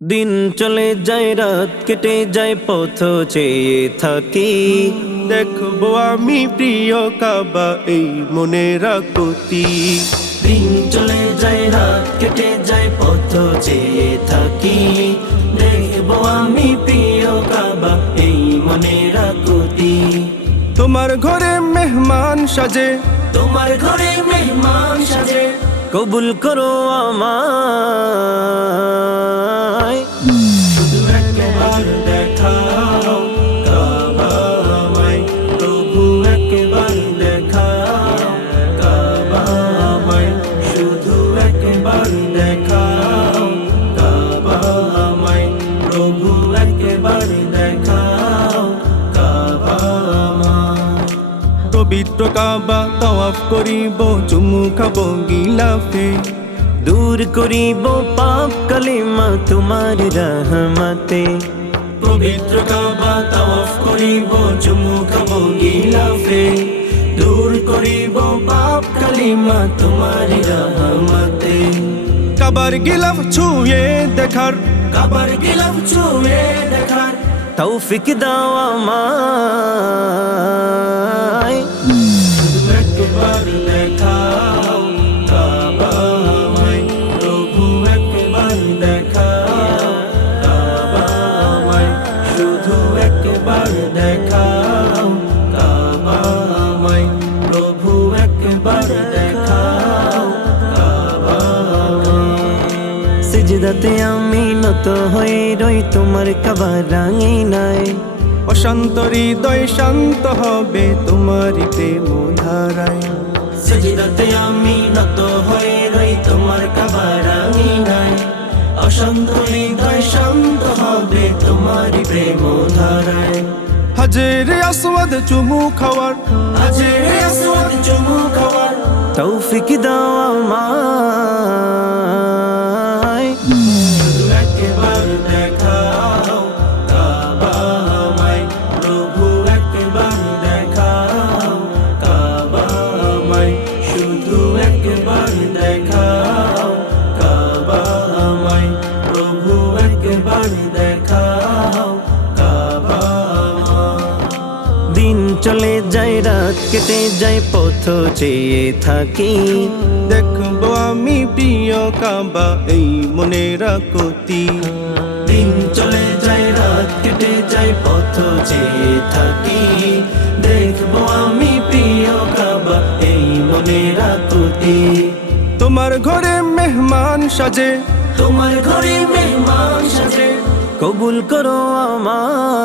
দিন চলে যায় রাত কেটে যায় পথ চেয়ে থাকি। দেখব আমি প্রিয় কাবা এই মনে রাখতি দিন চলে যায় রাত কেটে যায় পথ চেয়ে থাকি। দেখব আমি প্রিয় কাবা এই মনে রাখতি তোমার ঘরে মেহমান সাজে। তোমার ঘরে মেহমান সাজে। কবুল করো আমায়। দেখাও প্রভু একবার দেখাও পবিত্র কাবা তওয়াফ করিব, চুমু খাব গিলাফে। দূর করিব পাপ কালিমা তোমার রহমতে। পবিত্র কাবা তাওয়াফ করিব, চুমু খাব গিলাফে। দূর করিব পাপ কালিমা তোমার রহমতে। কাবার গিলাফ ছুঁয়ে দেখার। কাবার গিলাফ ছুঁয়ে দেখার। তৌফিক দাও আমায় একবার দেখাও কাবা আমায় প্রভু একবার দেখাও সিজদাতে আমি নত হই রই তোমার কাবা রাঙে নাই অশান্ত হৃদয় শান্ত হবে তোমারই প্রেম অশান্ত হৃদয় শান্ত হবে তোমার প্রেম ধারায়। হাজের আসওয়াদ চুমু খাওয়ার। আজে আসওয়াদ চুমু খাওয়ার। তৌফিক দাও আমায় চলে যায় রাত কেটে যায় পথ চেয়ে থাকি। দেখব আমি প্রিয় কাবা এই মনে রাখতি দিন চলে যায় রাত কেটে যায় পথ চেয়ে থাকি। দেখব আমি প্রিয় কাবা এই মনে রাখতি তোমার ঘরে মেহমান সাজে। তোমার ঘরে মেহমান সাজে। কবুল করো আমায়।